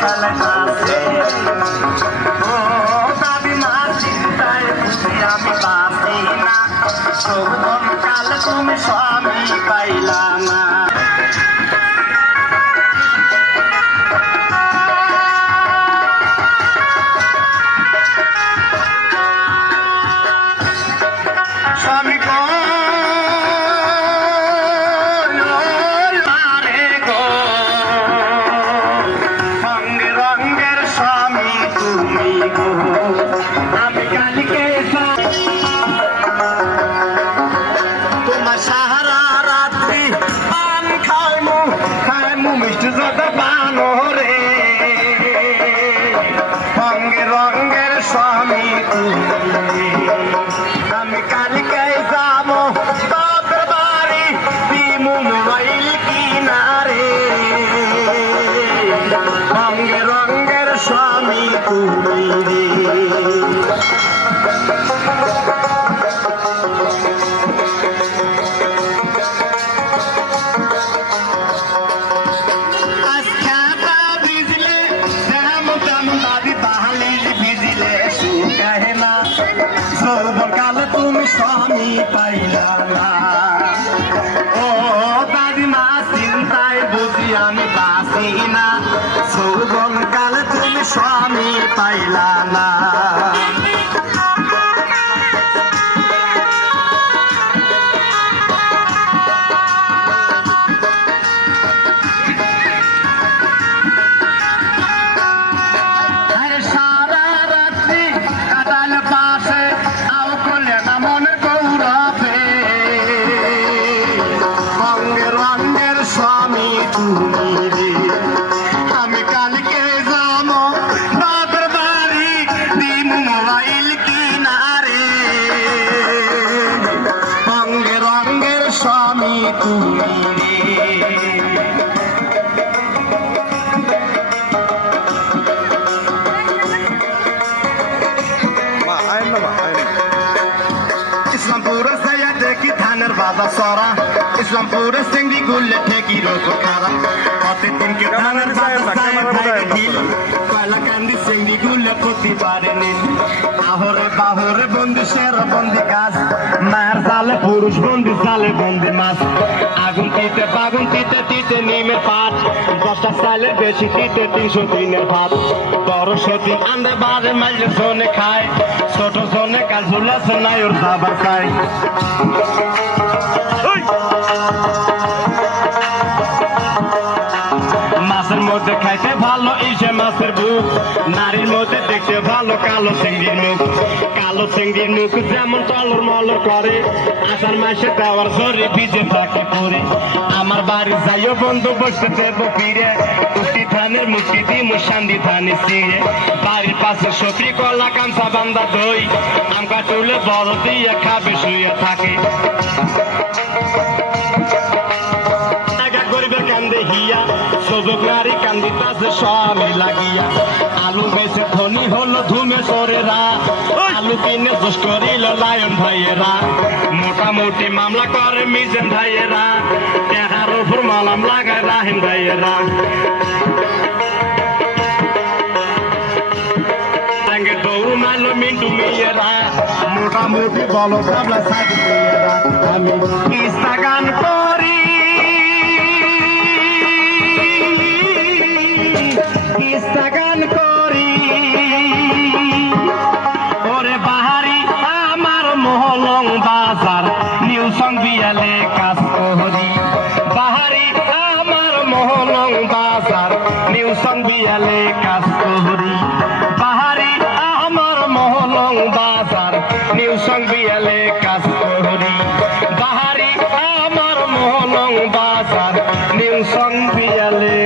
খেলাইতাছে ও দাদিমা চিন্তায় বুঝি আমি বাঁচি না যৌবন কাল তুমি স্বামী পাইলা না স্বামী তোমার সারা রাত্রি পান খাইমু মিষ্টি যত পানো রে রঙে রঙের স্বামী তুমি আমি কালকে যাবো তোর বাড়ি দিমু মোবাইল কিনারে রঙে রঙের স্বামী তুমি রে যৌবনকাল তুমি স্বামী পাইলা না ও দাদিমা চিন্তায় বুঝি আমি বাঁচি না যৌবনকাল তুমি স্বামী পাইলা না আমি কালকে যাবো বাবার বাড়ি দিমু মোবাইল কিনারে রঙে রঙের স্বামী তুমি ইসলামপুরে যাইয়া দেখি ধানের বাজা সরা ইসলামপুরে সিংড়ি গুলে ঠেকি রোগ খারাপ প্রতিদিনকে ধানের কয়লা কান্দি সিংড়ি গুলে প্রতিবারে নীল আহরে বাহরে বন্দি শের বন্দি গাছ মায়ের জালে পুরুষ বন্দি জালে বন্দি মাছ আগুন তিতে বাগুন তিতে তিতে নিমের পাট 10টা চালের বেশি তিতে 300 দিনের ভাত বড় সতী আন্দে বারে মাইলে জনে খায় ছোট জনে কাল ঝুলেছে নাই ওর খাবার খায় মাছের মধ্যে খাইতে ভালো ইসে মাছের বুক নারীর মধ্যে দেখতে ভালো কালো চিংড়ির মুখ যেমন টলর মলর করে আষাঢ় মাসে দেওয়ার জোরে ভিজে থাকে পরে আমার বাড়ি যাইও বন্ধু বসতে দেবো ফিরে উষ্টি ধানের মুক্তি দিমু শান্তি ধানে ছিঁড়ে বাড়ির পাশে সবরি কলা কামছা বান্দা দই আমকা টুলে বড় দিয়ে খাবে শুয়ে থাকে গরিবের কান্দে হিয়া সুযোগ নারী কান্দিতাছে স্বামী লাগিয়া আলু বেছে ধনী হলো ধুমে সরেরা আলু কিনে জোশ করিল লায়ন ভাইয়েরা মোটামুটি মামলা করে মিজেন ভাইয়েরা টাকার উপর মালাম লাগায় রাহিন ভাইয়েরা দৌড় মারলো মিন্টু মেয়েরা মোটামুটি বলো কাবলা সাইড মেয়েরা আমি কিস্তা গান করি গান করি ওরে বাহারি আমার মহলং বাজার নিউ সং বিয়ালে কাজ করি বাহারি আমার মহলং বাজার নিউ সং বিয়ালে কাজ করি বাহারি আমার মহলং বাজার নিউ সং বিয়ালে কাজ করি বাহারি আমার মহলং বাজার নিউ সং বিয়ালে